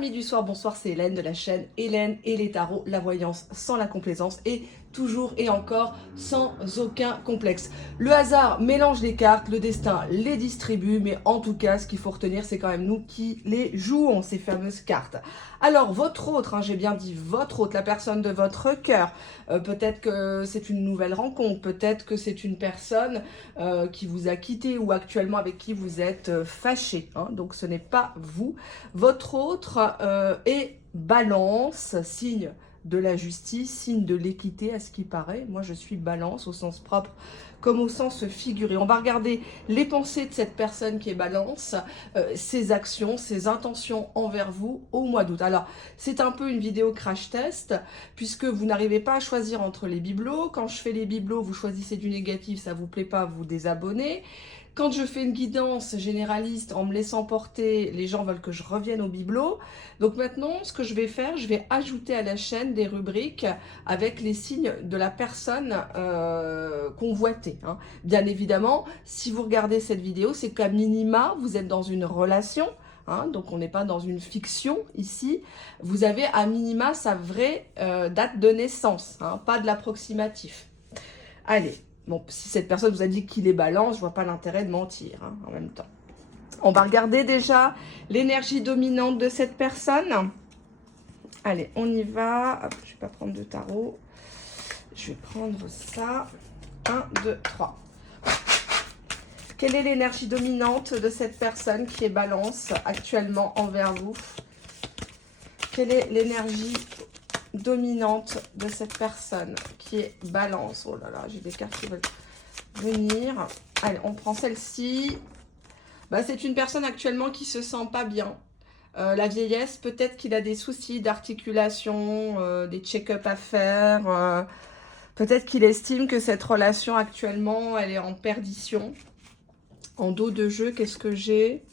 amis du soir, bonsoir, c'est Hélène de la chaîne Hélène et les tarots, la voyance sans la complaisance et toujours et encore sans aucun complexe. Le hasard mélange les cartes, le destin les distribue, mais en tout cas, ce qu'il faut retenir, c'est quand même nous qui les jouons, ces fameuses cartes. Alors, votre autre, j'ai bien dit votre autre, la personne de votre cœur, peut-être que c'est une nouvelle rencontre, peut-être que c'est une personne qui vous a quitté ou actuellement avec qui vous êtes fâché, donc ce n'est pas vous. Votre autre est Balance, signe de la justice, signe de l'équité à ce qui paraît. Moi je suis Balance au sens propre comme au sens figuré. On va regarder les pensées de cette personne qui est Balance, ses actions, ses intentions envers vous au mois d'août. Alors c'est un peu une vidéo crash test puisque vous n'arrivez pas à choisir entre les bibelots. Quand je fais les bibelots, vous choisissez du négatif, ça vous plaît pas, vous désabonnez. Quand je fais une guidance généraliste en me laissant porter, les gens veulent que je revienne au bibelot. Donc maintenant, ce que je vais faire, je vais ajouter à la chaîne des rubriques avec les signes de la personne convoitée. Bien évidemment, si vous regardez cette vidéo, c'est qu'à minima, vous êtes dans une relation. Donc on n'est pas dans une fiction ici. Vous avez à minima sa vraie date de naissance, pas de l'approximatif. Allez. Bon, si cette personne vous a dit qu'il est balance, je vois pas l'intérêt de mentir en même temps. On va regarder déjà l'énergie dominante de cette personne. Allez, on y va. Hop, je vais pas prendre de tarot. Je vais prendre ça. 1, 2, 3. Quelle est l'énergie dominante de cette personne qui est balance actuellement envers vous? Quelle est l'énergie dominante de cette personne qui est balance? Oh là là, j'ai des cartes qui veulent venir. Allez, on prend celle-ci. C'est une personne actuellement qui se sent pas bien. La vieillesse, peut-être qu'il a des soucis d'articulation, des check-up à faire. Peut-être qu'il estime que cette relation actuellement, elle est en perdition. En dos de jeu, qu'est-ce que j'ai?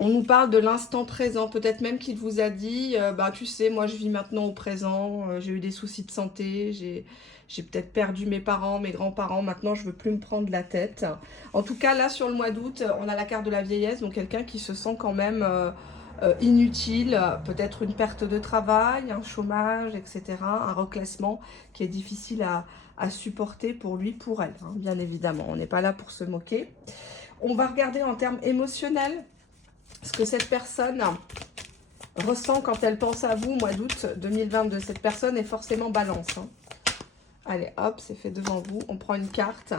On nous parle de l'instant présent, peut-être même qu'il vous a dit, tu sais, moi je vis maintenant au présent, j'ai eu des soucis de santé, j'ai peut-être perdu mes parents, mes grands-parents, maintenant je ne veux plus me prendre la tête. En tout cas, là sur le mois d'août, on a la carte de la vieillesse, donc quelqu'un qui se sent quand même inutile, peut-être une perte de travail, un chômage, etc., un reclassement qui est difficile à supporter pour lui, pour elle, bien évidemment, on n'est pas là pour se moquer. On va regarder en termes émotionnels. Ce que cette personne ressent quand elle pense à vous, mois d'août 2022. Cette personne est forcément balance. Allez, hop, c'est fait devant vous. On prend une carte.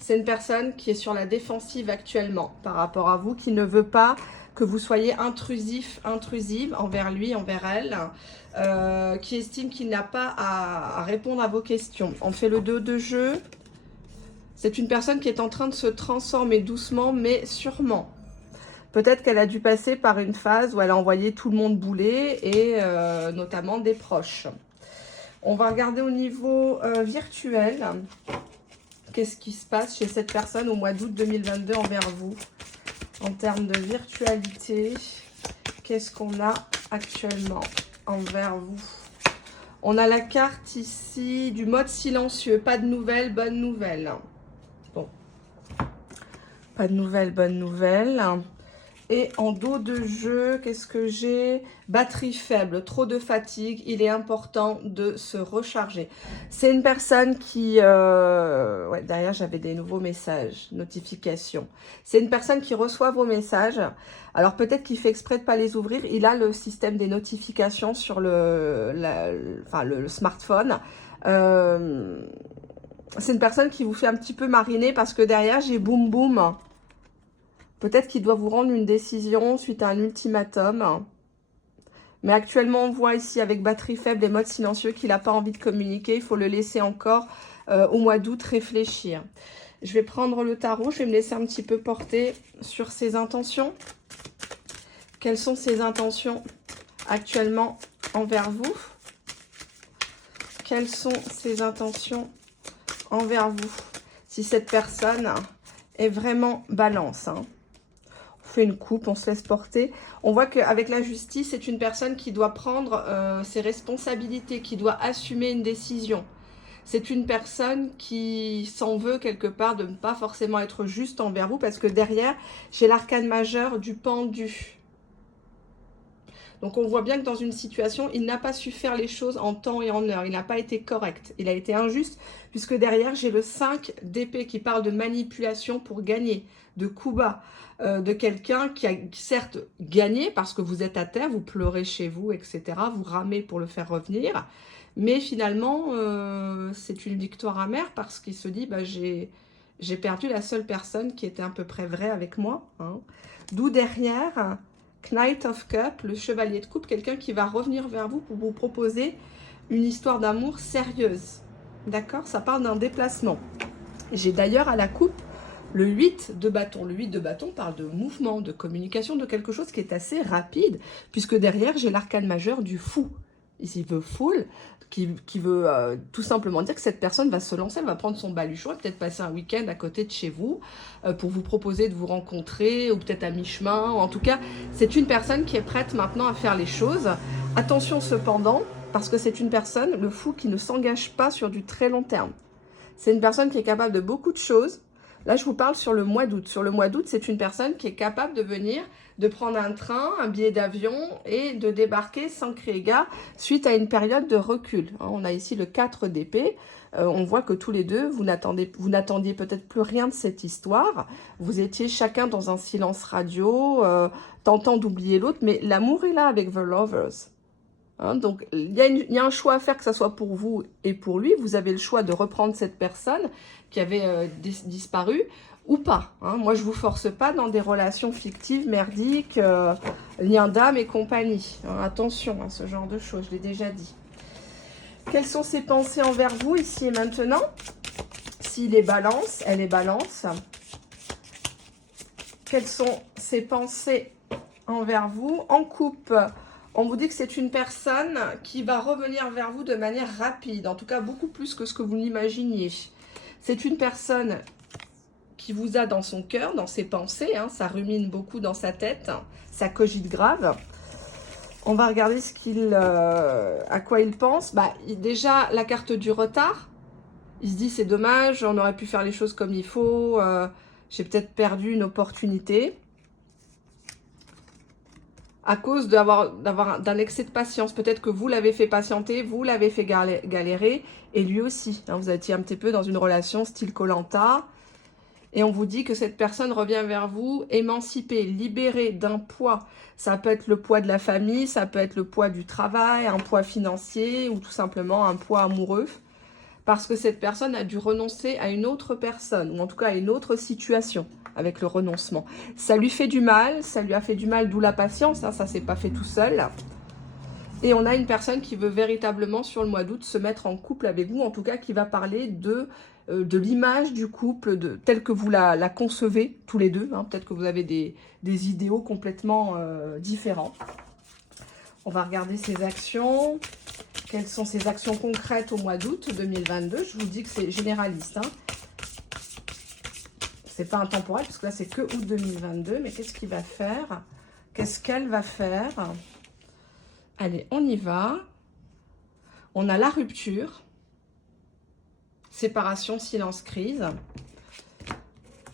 C'est une personne qui est sur la défensive actuellement par rapport à vous, qui ne veut pas que vous soyez intrusif, intrusive envers lui, envers elle, qui estime qu'il n'a pas à répondre à vos questions. On fait le 2 de jeu. C'est une personne qui est en train de se transformer doucement, mais sûrement. Peut-être qu'elle a dû passer par une phase où elle a envoyé tout le monde bouler et notamment des proches. On va regarder au niveau virtuel. Qu'est-ce qui se passe chez cette personne au mois d'août 2022 envers vous? En termes de virtualité, qu'est-ce qu'on a actuellement envers vous? On a la carte ici du mode silencieux. Pas de nouvelles, bonnes nouvelles. Bon. Pas de nouvelles, bonnes nouvelles. Et en dos de jeu, qu'est-ce que j'ai? Batterie faible, trop de fatigue, il est important de se recharger. C'est une personne qui... derrière, j'avais des nouveaux messages, notifications. C'est une personne qui reçoit vos messages. Alors, peut-être qu'il fait exprès de ne pas les ouvrir. Il a le système des notifications sur le smartphone. C'est une personne qui vous fait un petit peu mariner parce que derrière, j'ai boum boum. Peut-être qu'il doit vous rendre une décision suite à un ultimatum. Mais actuellement, on voit ici avec batterie faible et mode silencieux qu'il n'a pas envie de communiquer. Il faut le laisser encore au mois d'août réfléchir. Je vais prendre le tarot. Je vais me laisser un petit peu porter sur ses intentions. Quelles sont ses intentions actuellement envers vous? Quelles sont ses intentions envers vous? Si cette personne est vraiment balance, fait une coupe, on se laisse porter. On voit qu'avec la justice, c'est une personne qui doit prendre ses responsabilités, qui doit assumer une décision. C'est une personne qui s'en veut quelque part de ne pas forcément être juste envers vous, parce que derrière, j'ai l'arcane majeur du pendu. Donc on voit bien que dans une situation, il n'a pas su faire les choses en temps et en heure. Il n'a pas été correct. Il a été injuste, puisque derrière, j'ai le 5 d'épée qui parle de manipulation pour gagner, de coups bas, de quelqu'un qui a certes gagné parce que vous êtes à terre, vous pleurez chez vous, etc. Vous ramez pour le faire revenir. Mais finalement, c'est une victoire amère parce qu'il se dit, bah, j'ai perdu la seule personne qui était à peu près vraie avec moi. Hein. D'où derrière, Knight of Cup, le chevalier de coupe, quelqu'un qui va revenir vers vous pour vous proposer une histoire d'amour sérieuse. D'accord? Ça parle d'un déplacement. J'ai d'ailleurs à la coupe le 8 de bâton. Le 8 de bâton parle de mouvement, de communication, de quelque chose qui est assez rapide, puisque derrière, j'ai l'arcane majeur du fou. Ici, the fool, qui veut tout simplement dire que cette personne va se lancer, elle va prendre son baluchon et peut-être passer un week-end à côté de chez vous pour vous proposer de vous rencontrer, ou peut-être à mi-chemin. En tout cas, c'est une personne qui est prête maintenant à faire les choses. Attention cependant, parce que c'est une personne, le fou, qui ne s'engage pas sur du très long terme. C'est une personne qui est capable de beaucoup de choses. Là, je vous parle sur le mois d'août. Sur le mois d'août, c'est une personne qui est capable de venir, de prendre un train, un billet d'avion et de débarquer sans crier gare suite à une période de recul. On a ici le 4 d'épée. On voit que tous les deux, vous n'attendiez peut-être plus rien de cette histoire. Vous étiez chacun dans un silence radio, tentant d'oublier l'autre. Mais l'amour est là avec The Lovers. Hein, donc, il y a un choix à faire, que ce soit pour vous et pour lui. Vous avez le choix de reprendre cette personne qui avait disparu ou pas. Hein. Moi, je ne vous force pas dans des relations fictives, merdiques, liens d'âme et compagnie. Hein, attention à ce genre de choses, je l'ai déjà dit. Quelles sont ses pensées envers vous, ici et maintenant? S'il est balance, elle est balance. Quelles sont ses pensées envers vous? En couple, on vous dit que c'est une personne qui va revenir vers vous de manière rapide, en tout cas beaucoup plus que ce que vous l'imaginiez. C'est une personne qui vous a dans son cœur, dans ses pensées, hein, ça rumine beaucoup dans sa tête, ça cogite grave. On va regarder à quoi il pense. Bah, déjà, la carte du retard. Il se dit, c'est dommage, on aurait pu faire les choses comme il faut, j'ai peut-être perdu une opportunité. À cause d'un excès de patience. Peut-être que vous l'avez fait patienter, vous l'avez fait galérer, et lui aussi. Hein, vous étiez un petit peu dans une relation style Koh-Lanta. Et on vous dit que cette personne revient vers vous, émancipée, libérée d'un poids. Ça peut être le poids de la famille, ça peut être le poids du travail, un poids financier, ou tout simplement un poids amoureux. Parce que cette personne a dû renoncer à une autre personne, ou en tout cas à une autre situation avec le renoncement. Ça lui fait du mal, ça lui a fait du mal, d'où la patience, hein, ça ne s'est pas fait tout seul. Et on a une personne qui veut véritablement, sur le mois d'août, se mettre en couple avec vous, en tout cas qui va parler de l'image du couple, tel que vous la concevez, tous les deux. Hein. Peut-être que vous avez des idéaux complètement différents. On va regarder ses actions. Quelles sont ses actions concrètes au mois d'août 2022? Je vous dis que c'est généraliste. Hein. C'est pas intemporel, parce que là, c'est que août 2022. Mais qu'est-ce qu'il va faire? Qu'est-ce qu'elle va faire? Allez, on y va. On a la rupture. Séparation, silence, crise.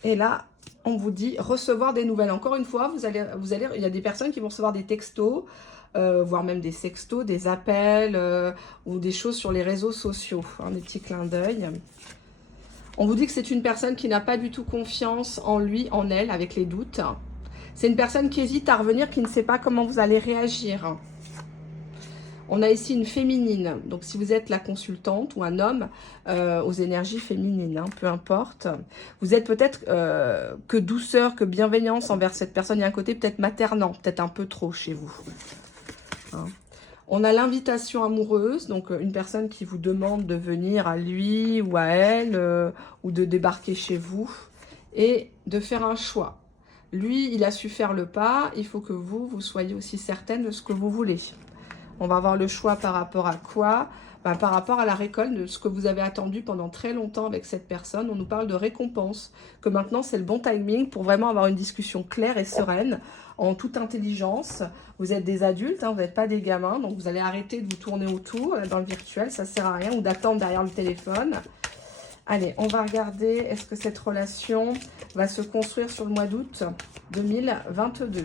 Et là, on vous dit recevoir des nouvelles. Encore une fois, il y a des personnes qui vont recevoir des textos, voire même des sextos, des appels ou des choses sur les réseaux sociaux. Hein, des petits clins d'œil. On vous dit que c'est une personne qui n'a pas du tout confiance en lui, en elle, avec les doutes. C'est une personne qui hésite à revenir, qui ne sait pas comment vous allez réagir. On a ici une féminine. Donc, si vous êtes la consultante ou un homme aux énergies féminines, hein, peu importe. Vous êtes peut-être que douceur, que bienveillance envers cette personne. Il y a un côté peut-être maternant, peut-être un peu trop chez vous. Hein. On a l'invitation amoureuse, donc une personne qui vous demande de venir à lui ou à elle, ou de débarquer chez vous, et de faire un choix. Lui, il a su faire le pas, il faut que vous soyez aussi certaine de ce que vous voulez. On va avoir le choix par rapport à quoi? Ben, par rapport à la récolte de ce que vous avez attendu pendant très longtemps avec cette personne. On nous parle de récompense, que maintenant c'est le bon timing pour vraiment avoir une discussion claire et sereine, en toute intelligence. Vous êtes des adultes, hein, vous n'êtes pas des gamins, donc vous allez arrêter de vous tourner autour dans le virtuel, ça ne sert à rien, ou d'attendre derrière le téléphone. Allez, on va regarder, est-ce que cette relation va se construire sur le mois d'août 2022?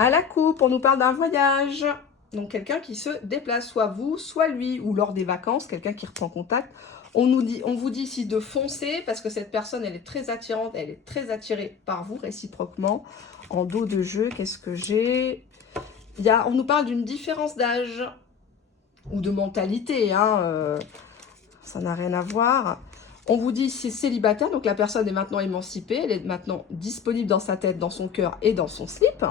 À la coupe, on nous parle d'un voyage. Donc quelqu'un qui se déplace, soit vous, soit lui, ou lors des vacances, quelqu'un qui reprend contact. On vous dit ici de foncer, parce que cette personne, elle est très attirante, elle est très attirée par vous, réciproquement. En dos de jeu, qu'est-ce que j'ai? On nous parle d'une différence d'âge, ou de mentalité, hein, ça n'a rien à voir. On vous dit c'est célibataire, donc la personne est maintenant émancipée, elle est maintenant disponible dans sa tête, dans son cœur et dans son slip.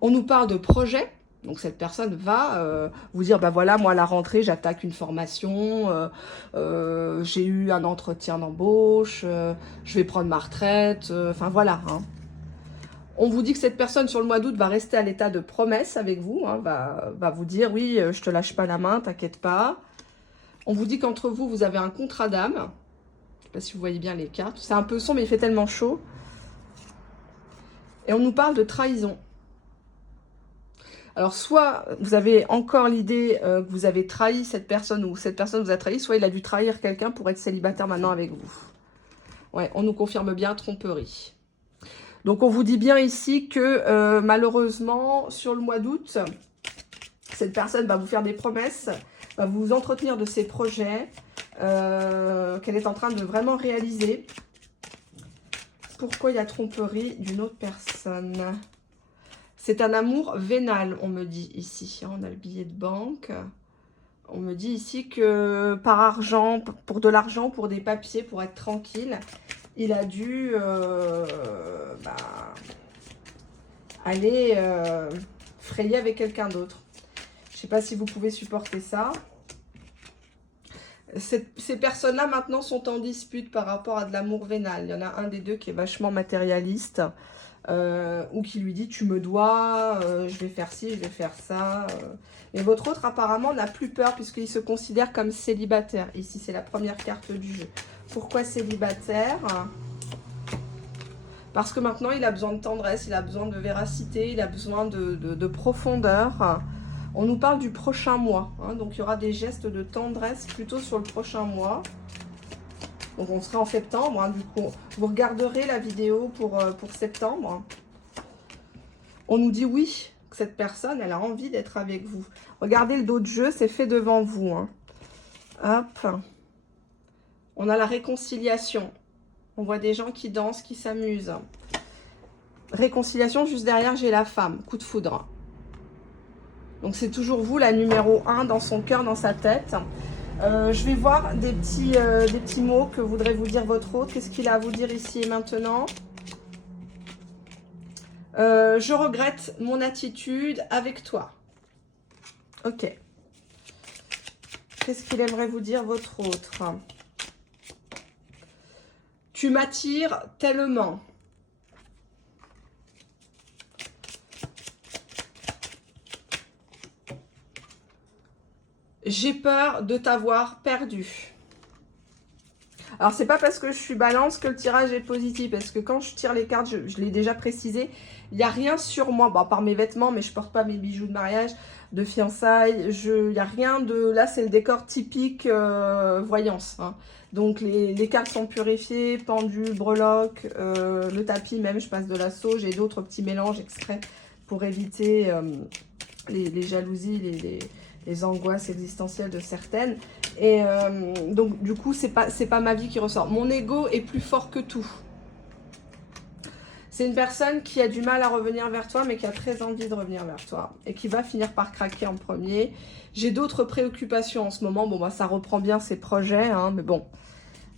On nous parle de projet, donc cette personne va vous dire, bah voilà, moi à la rentrée, j'attaque une formation, j'ai eu un entretien d'embauche, je vais prendre ma retraite, enfin voilà. Hein. On vous dit que cette personne sur le mois d'août va rester à l'état de promesse avec vous, hein, va vous dire, oui, je te lâche pas la main, t'inquiète pas. On vous dit qu'entre vous, vous avez un contrat d'âme. Je ne sais pas si vous voyez bien les cartes. C'est un peu sombre, mais il fait tellement chaud. Et on nous parle de trahison. Alors, soit vous avez encore l'idée que vous avez trahi cette personne ou cette personne vous a trahi, soit il a dû trahir quelqu'un pour être célibataire maintenant avec vous. Ouais, on nous confirme bien tromperie. Donc, on vous dit bien ici que malheureusement, sur le mois d'août, cette personne va vous faire des promesses, va vous entretenir de ses projets qu'elle est en train de vraiment réaliser. Pourquoi il y a tromperie d'une autre personne? C'est un amour vénal, on me dit ici. On a le billet de banque. On me dit ici que par argent, pour de l'argent, pour des papiers, pour être tranquille, il a dû aller frayer avec quelqu'un d'autre. Je ne sais pas si vous pouvez supporter ça. Ces personnes-là, maintenant, sont en dispute par rapport à de l'amour vénal. Il y en a un des deux qui est vachement matérialiste ou qui lui dit « tu me dois, je vais faire ci, je vais faire ça ». Et votre autre, apparemment, n'a plus peur puisqu'il se considère comme célibataire. Ici, c'est la première carte du jeu. Pourquoi célibataire? Parce que maintenant, il a besoin de tendresse, il a besoin de véracité, il a besoin de profondeur. On nous parle du prochain mois, hein, donc il y aura des gestes de tendresse plutôt sur le prochain mois. Donc on sera en septembre, hein, du coup, vous regarderez la vidéo pour septembre. On nous dit oui, que cette personne, elle a envie d'être avec vous. Regardez le dos de jeu, c'est fait devant vous. Hein. Hop. On a la réconciliation. On voit des gens qui dansent, qui s'amusent. Réconciliation, juste derrière, j'ai la femme, coup de foudre. Donc, c'est toujours vous, la numéro 1 dans son cœur, dans sa tête. Je vais voir des petits mots que voudrait vous dire votre autre. Qu'est-ce qu'il a à vous dire ici et maintenant? Je regrette mon attitude avec toi. Ok. Qu'est-ce qu'il aimerait vous dire votre autre? Tu m'attires tellement. J'ai peur de t'avoir perdu. Alors, c'est pas parce que je suis balance que le tirage est positif. Parce que quand je tire les cartes, je l'ai déjà précisé, il n'y a rien sur moi. Bon, à part mes vêtements, mais je porte pas mes bijoux de mariage, de fiançailles. Il n'y a rien de... Là, c'est le décor typique voyance. Hein. Donc, les cartes sont purifiées, pendules, breloques, le tapis même, je passe de la sauge et d'autres petits mélanges extraits pour éviter les jalousies, les angoisses existentielles de certaines. Et donc, du coup, c'est pas ma vie qui ressort. Mon ego est plus fort que tout. C'est une personne qui a du mal à revenir vers toi, mais qui a très envie de revenir vers toi. Et qui va finir par craquer en premier. J'ai d'autres préoccupations en ce moment. Bon, bah, ça reprend bien ses projets, hein, mais bon.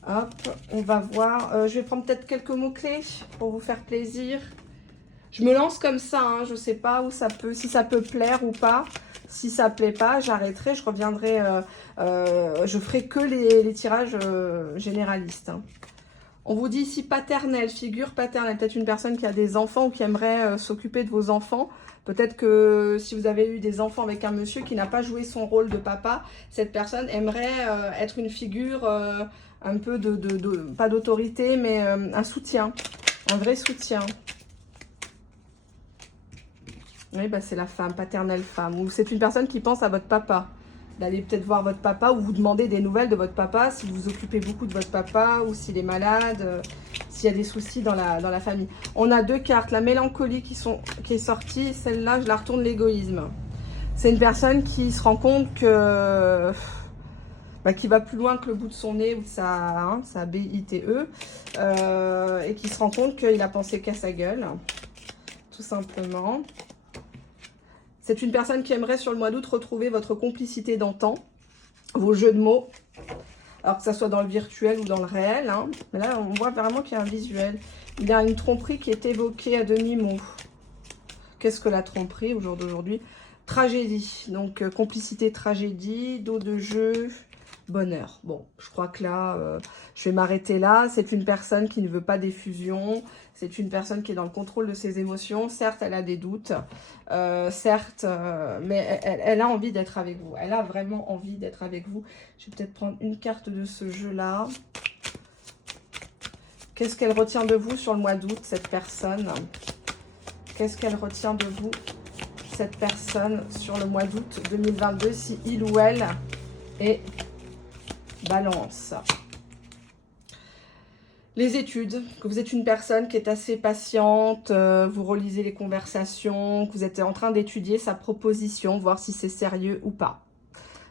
Hop, on va voir. Je vais prendre peut-être quelques mots-clés pour vous faire plaisir. Je me lance comme ça, hein, je ne sais pas où ça peut, si ça peut plaire ou pas. Si ça ne plaît pas, j'arrêterai, je reviendrai, je ferai que les tirages généralistes. Hein. On vous dit ici paternelle, figure paternelle. Peut-être une personne qui a des enfants ou qui aimerait s'occuper de vos enfants. Peut-être que si vous avez eu des enfants avec un monsieur qui n'a pas joué son rôle de papa, cette personne aimerait être une figure un peu pas d'autorité, mais un soutien, un vrai soutien. Oui, bah c'est la femme, paternelle femme. Ou c'est une personne qui pense à votre papa. d'aller peut-être voir votre papa ou vous demander des nouvelles de votre papa si vous vous occupez beaucoup de votre papa ou s'il est malade, s'il y a des soucis dans la famille. On a 2 cartes, la mélancolie qui est sortie, celle-là je la retourne l'égoïsme. C'est une personne qui se rend compte que qui va plus loin que le bout de son nez ou de sa BITE et qui se rend compte qu'il a pensé qu'à sa gueule, tout simplement. C'est une personne qui aimerait sur le mois d'août retrouver votre complicité d'antan, vos jeux de mots, alors que ça soit dans le virtuel ou dans le réel. Hein. Mais là, on voit vraiment qu'il y a un visuel. Il y a une tromperie qui est évoquée à demi-mot. Qu'est-ce que la tromperie au jour d'aujourd'hui? Tragédie. Donc, complicité, tragédie, dos de jeu, bonheur. Bon, je crois que là, je vais m'arrêter là. C'est une personne qui ne veut pas d'effusion. C'est une personne qui est dans le contrôle de ses émotions. Certes, elle a des doutes. Certes, mais elle a envie d'être avec vous. Elle a vraiment envie d'être avec vous. Je vais peut-être prendre une carte de ce jeu-là. Qu'est-ce qu'elle retient de vous sur le mois d'août, cette personne? Qu'est-ce qu'elle retient de vous, cette personne, sur le mois d'août 2022, si il ou elle est Balance? Les études, que vous êtes une personne qui est assez patiente, vous relisez les conversations, que vous êtes en train d'étudier sa proposition, voir si c'est sérieux ou pas.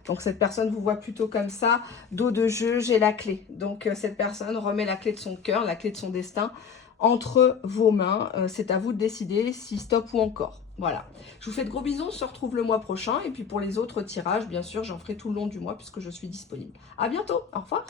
Donc cette personne vous voit plutôt comme ça. Dos de jeu, j'ai la clé. Donc cette personne remet la clé de son cœur, la clé de son destin entre vos mains. C'est à vous de décider si stop ou encore. Voilà. Je vous fais de gros bisous, on se retrouve le mois prochain. Et puis pour les autres tirages, bien sûr, j'en ferai tout le long du mois puisque je suis disponible. À bientôt, au revoir.